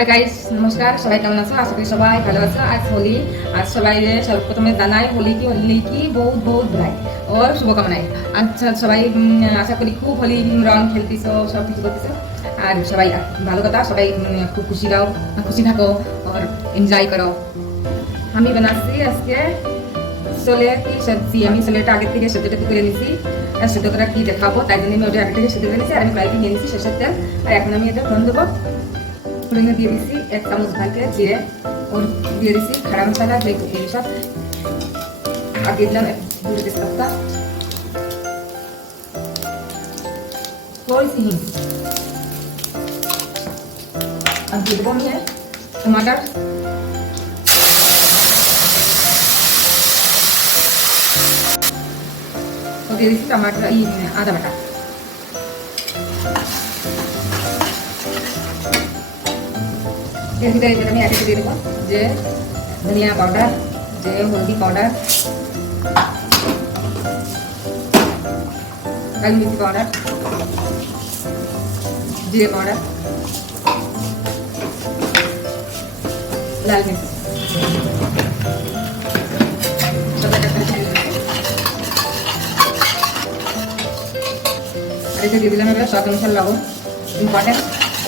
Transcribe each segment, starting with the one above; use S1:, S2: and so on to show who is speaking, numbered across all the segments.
S1: Hi guys নমস্কার সবাই কেমন আছো? আশা করি সবাই ভালো আছো। আজ হোলি আজ সবাই সর্বপ্রথমে জানাই হোলি কি হোলি কি? বহুত বহুত ভাই ওর শুভকামনায় আচ্ছা সবাই আশা করি খুব হোলি রং খেলতেছো সব কিছু করতেছো। আর সবাই ভালো কথা সবাই উম, খুব খুশি দাও খুশি থাকো আর এনজয় করো। আমি বানাচ্ছি আজকে ছোলে কি সবজি। আমি ছোলেটা আগে থেকে সেদ্ধটা করে নিছি। আর সেদ্ধ কি দেখাবো তাই জন্য আমি ওটা আগে থেকে সেদ্ধ করে নিছি। আর আমি কড়াইতে নিয়ে নিছি সরষের তেল। আর এখন আমি এটা ফোন দেবো। ফোড়নে দিয়ে দিছি এক চামচ ভালকে জিরে ওর দিয়ে দিছি খাড়া মশলা যে এই সব আর দিয়ে দিলাম এক দুটো তেজপাতা थोड़ी सी हिंग अब দিয়ে দেবো আমি এর टमाटर और দিয়ে দিচ্ছি টমাটো এই আদা বাটা ভিতরে এবার আমি একে দিয়ে দেবো যে ধনিয়া পাউডার যে হলদি পাউডার কালি মির্চি পাউডার জিরে পাউডার লাল মির্চ একটা। আর এটা দিয়ে দিলাম এবার স্বাদ অনুসার লবণ ইম্পর্টেন্ট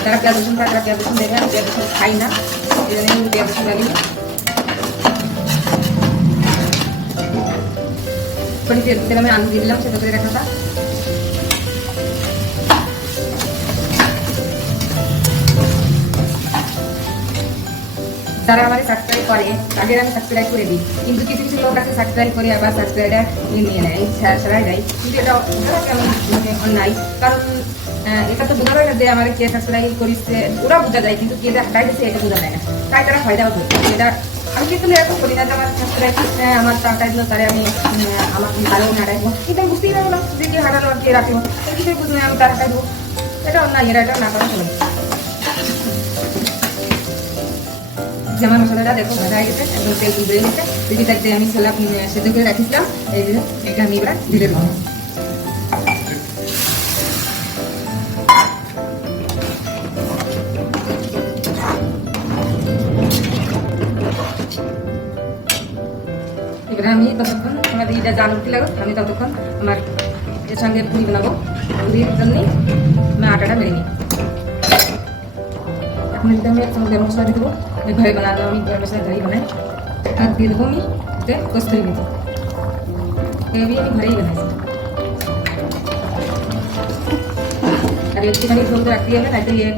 S1: যারা পেঁয়াজ রসুন খায়, তারা পেঁয়াজ রসুন দেবে আমি পেঁয়াজ রসুন খাই না। এই জন্য আমি পেঁয়াজ রসুন ডালি কড়ি পেঁয়াজ তেল আমি আলু দিয়ে দিলাম সেটা করে রাখাটা যারা আমার সাবস্ক্রাইব করে, তাদের আমি সাবস্ক্রাইব করে দিই। কিন্তু কিছু কিছু লোক আছে সাবস্ক্রাইব করে আবার সাবস্ক্রাইবটা নিয়ে নেয়। ছাড়া ছাড়াই দেয়। কিন্তু এটা আমি মানে অন্যায় কারণ এটা তো বোঝা যায় না যে আমার কে সাবস্ক্রাইব করিছে, ওরা বোঝা যায়, কিন্তু কে হাঁটাই দিচ্ছে এটা বোঝা যায় না। তাই তারা ফায়দা করছে এটা আমি কিন্তু এরকম করি না যে আমার সাবস্ক্রাইব আমার টাকা দিল, তারে আমি আমার ভালো না রাখব কিন্তু আমি বুঝতেই পারব না যে কে হাঁটানো আর কে রাখব কিছুই বুঝলে আমি তার হাঁটাই দেবো এটা অন্যায়, এরা এটা না করা চলে। যেমন মশলাটা দেখো, ভাজা হয়ে গেছে, একদম তেল উবে গেছে। দিদিটাতে আমি ছোলা সেদ্ধ করে রাখিছিলাম, এই যে, এটা আমি এবার দিয়ে দেবো। এবার আমি ততক্ষণ আমার দিদিটা জাল উঠতে লাগো, আমি ততক্ষণ আমার এর সঙ্গে পুরি বানাবো পুরির জন্য আমি আটাটা মেরে নিই। এখন যদি আমি এক গরম মশলা দিয়ে দেবো, আমি ঘরে বানালো আমি গরম মশলা ঘরেই বানাই। আর দিয়ে দেবো আমি, এতে কস্তুরি মেথি। আমি ঘরেই বানাইছি আর একটুখানি তো রাখতে হবে না তো ইয়ে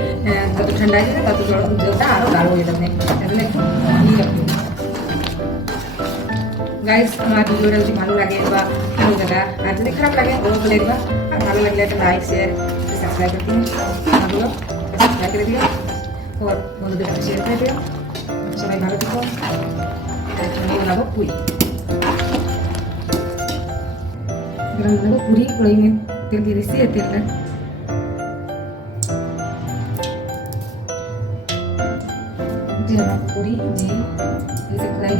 S1: যত ঠান্ডা হয়ে যাবে, তত জল জলটা আরও গাঢ় হয়ে যাবে। তাহলে একটু নিয়ে রাখতে হবে গাইস আমার ভিডিওটা যদি ভালো লাগে বা ভালো জায়গা আর যদি খারাপ লাগে ওও বলে দিবা আর ভালো লাগলে একটা লাইক শেয়ার সাবস্ক্রাইব করতে ভালো সাবস্ক্রাইব করে দিও ওর বন্ধুদের সাথে শেয়ার করে দিও সবাই ভালো থেকো আমি বানাবো পুরি এবার আমি বানাবো পুরি কড়াই में তেল দিয়ে দিচ্ছি এই তেলটা দিয়ে আমার পুরি দিয়ে এসে কড়াই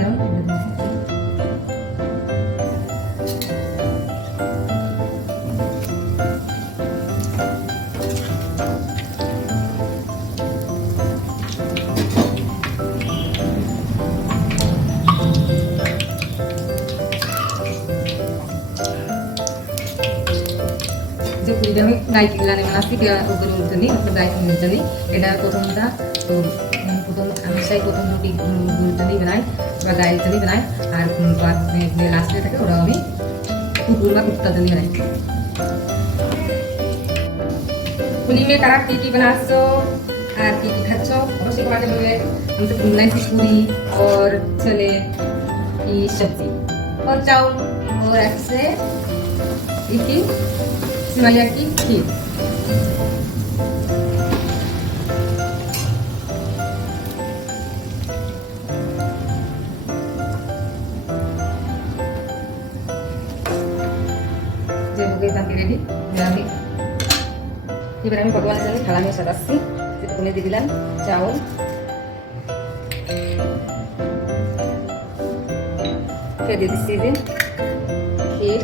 S1: నైకిల్ అనే మనకి নেই ఉంటుంది ఒక నైకిల్ নেই। এটা প্রথমটা, তো প্রথম, আমি চাই প্রথম রুটি গুড়টানি বানাই বা গায়ের জন্যই বানাই আর বা লাস্টে থাকে ওরা আমি কুকুর বা কুকুরটার জন্যই বানাই হোলি মে কারা কি বানাচ্ছ? আর কি কি খাচ্ছ? অবশ্যই কমাতে বলবে, আমি তো বানাইছি পুরি ওর ছেলে কি সবজি? ওর চাউল, ওর আছে কি? Silayaki Kit. Jadi kami sudah siap. dibilang jauh. Oke, di sini. Oke.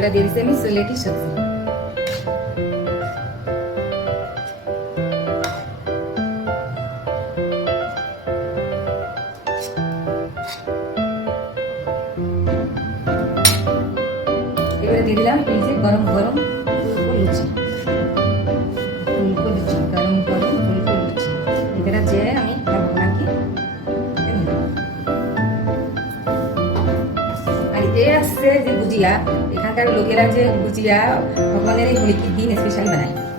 S1: এগুলো দিয়ে দিচ্ছি আমি সিলেটি সবজি। এবারে দিয়ে দিলাম এই যে গরম গরম লুচি গুজিয়া এখানকার লোকেরা যে গুজিয়া ভগবানের এই হোলিকির দিন স্পেশাল বানায়।